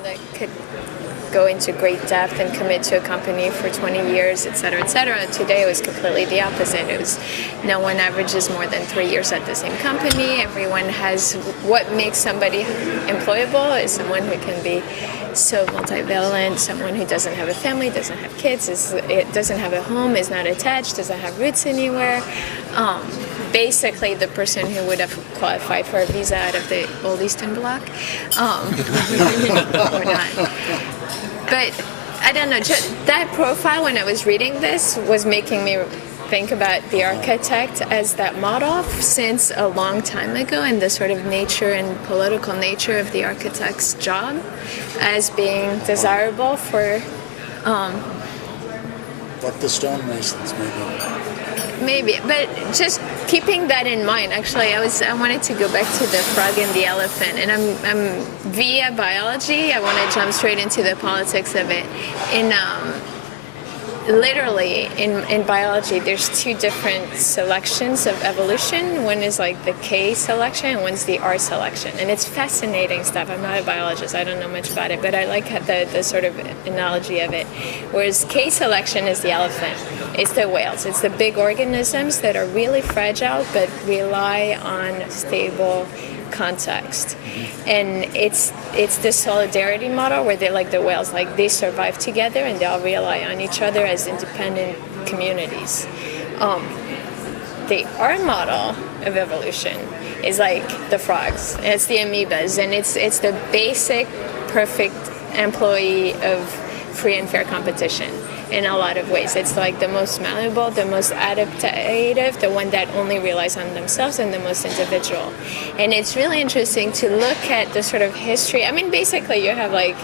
someone that could go into great depth and commit to a company for 20 years, et cetera, et cetera. Today it was completely the opposite. It was no one averages more than 3 years at the same company. Everyone has what makes somebody employable is someone who can be so multivalent, someone who doesn't have a family, doesn't have kids, it doesn't have a home, is not attached, doesn't have roots anywhere. Basically the person who would have qualified for a visa out of the old Eastern Bloc, or not. But I don't know, that profile when I was reading this was making me think about the architect as that model since a long time ago, and the sort of nature and political nature of the architect's job as being desirable for like the stonemasons, maybe, but just keeping that in mind. Actually, I wanted to go back to the frog and the elephant, and I'm via biology. I want to jump straight into the politics of it. Literally in biology, there's two different selections of evolution. One is like the K selection, and one's the R selection, and it's fascinating stuff. I'm not a biologist, I don't know much about it, but I like the sort of analogy of it. Whereas K selection is the elephant, it's the whales, it's the big organisms that are really fragile but rely on stable context, and it's the solidarity model where they're like the whales, like they survive together and they all rely on each other as independent communities. The R model of evolution is like the frogs, it's the amoebas, and it's the basic perfect employee of free and fair competition. In a lot of ways, it's like the most malleable, the most adaptive, the one that only relies on themselves, and the most individual. And it's really interesting to look at the sort of history. I mean, basically, you have like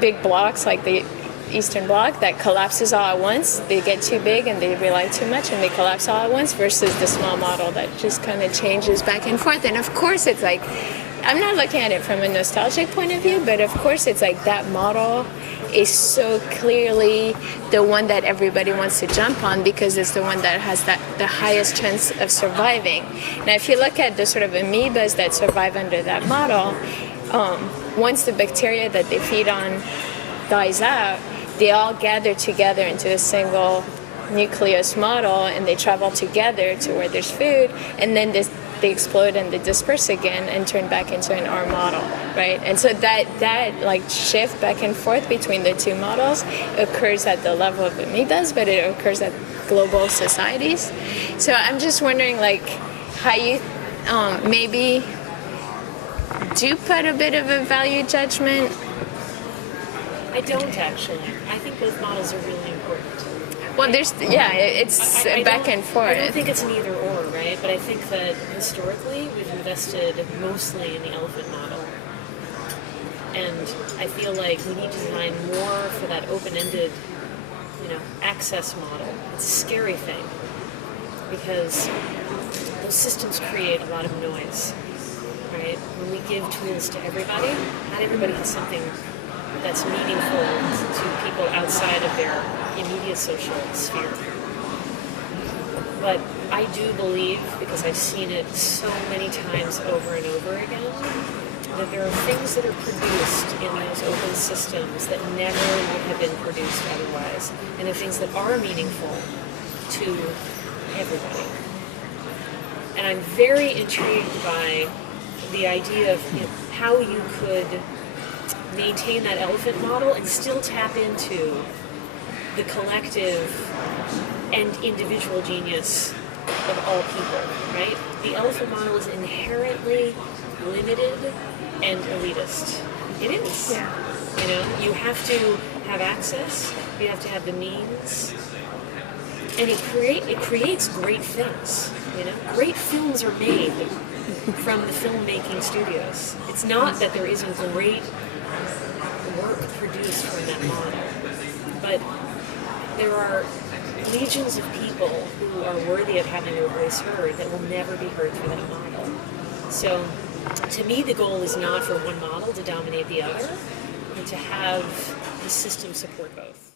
big blocks, like the Eastern Bloc, that collapses all at once. They get too big and they rely too much, and they collapse all at once. Versus the small model that just kind of changes back and forth. And of course, it's like, I'm not looking at it from a nostalgic point of view, but of course, it's like that model is so clearly the one that everybody wants to jump on because it's the one that has the highest chance of surviving. Now, if you look at the sort of amoebas that survive under that model, once the bacteria that they feed on dies out, they all gather together into a single nucleus model, and they travel together to where there's food, and then they explode and they disperse again and turn back into an R model, right? And so that like shift back and forth between the two models occurs at the level of amoebas, but it occurs at global societies. So I'm just wondering, like, how you maybe do put a bit of a value judgment. I don't actually. I think both models are really important. Well, it's back and forth. I don't think it's an either or, right? But I think that historically we've invested mostly in the elephant model. And I feel like we need to design more for that open-ended, access model. It's a scary thing because those systems create a lot of noise, right? When we give tools to everybody, not everybody has something that's meaningful to people outside of their immediate social sphere. But I do believe, because I've seen it so many times over and over again, that there are things that are produced in those open systems that never would have been produced otherwise, and the things that are meaningful to everybody. And I'm very intrigued by the idea of how you could maintain that elephant model and still tap into the collective and individual genius of all people, right? The elephant model is inherently limited and elitist. It is. Yeah. You have to have access, you have to have the means, and it creates great things. Great films are made from the filmmaking studios. It's not that there isn't great work produced from that model, but there are legions of people who are worthy of having their voice heard that will never be heard through that model. So to me, the goal is not for one model to dominate the other, but to have the system support both.